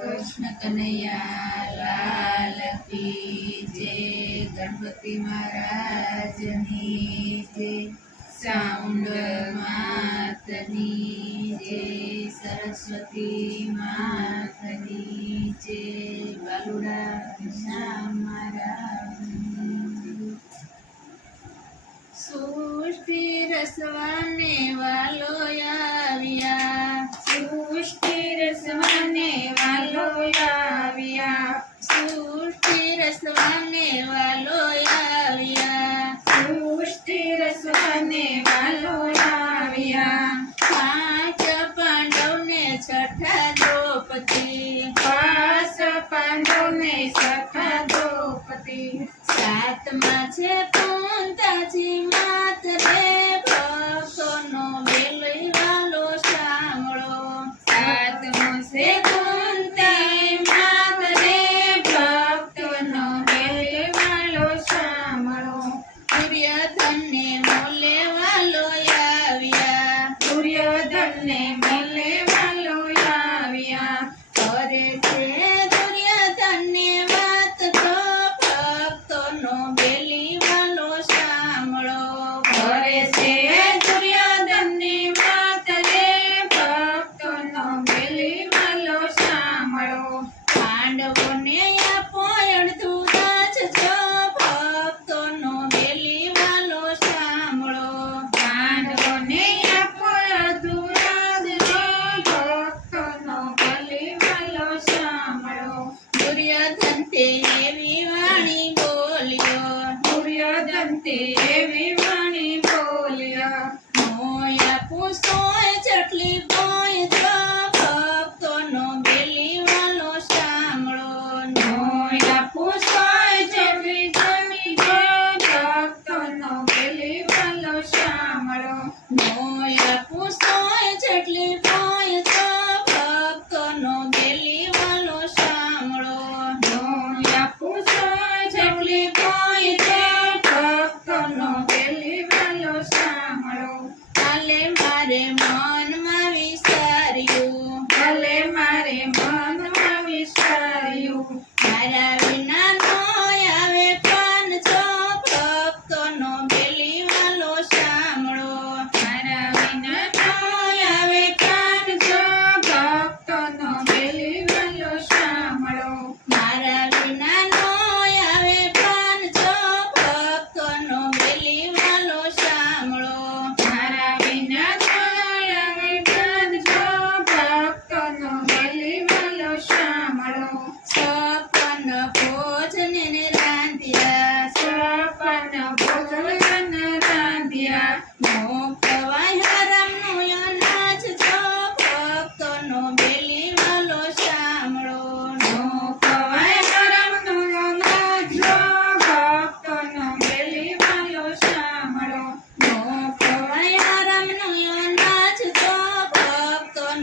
कृष्ण कन्हैया लाल की जय गणपति महाराज की जय साउंड मातनी जय सरस्वती मातनी जय बलुरा कृष्णा महाराज सृष्टि रसवाने वालों आविया सृष्टि रसवाने પાસ પાંચો ને સખા સાતમાં છે તું ter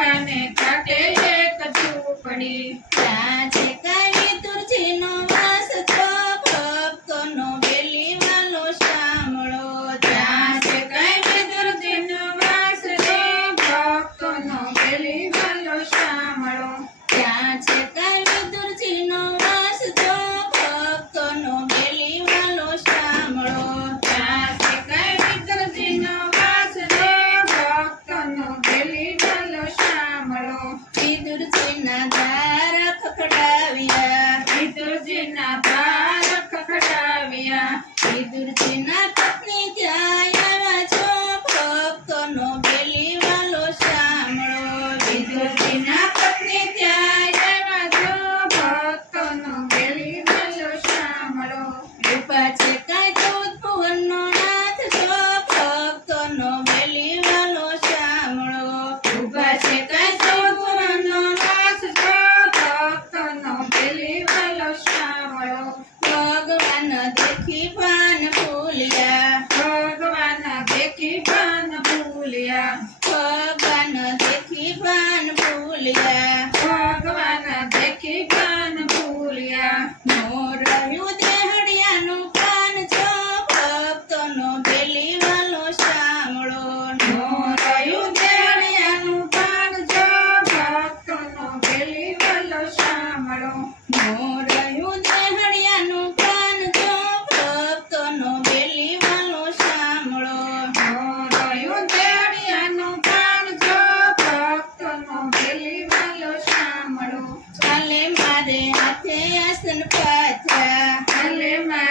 ગંગાને કાંઠે એક ઝૂંપડી Alemán.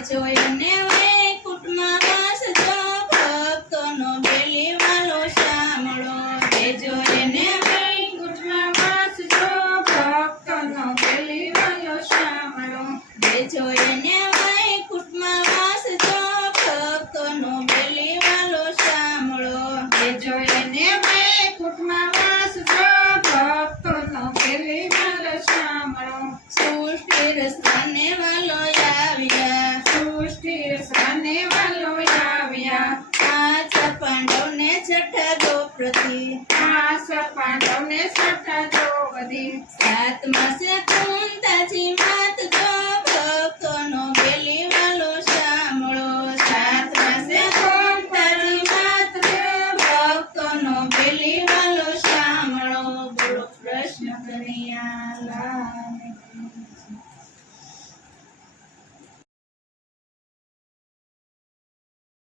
જોઈને વૈકુંઠમાં હસતો ભક્તોનો બેલી વાલો સાંભળો જે જોઈને વૈકુંઠમાં હસતો ભક્તોનો બેલી વાલો સાંભળો જે જોઈને Santo, Nesta Santo, buddy.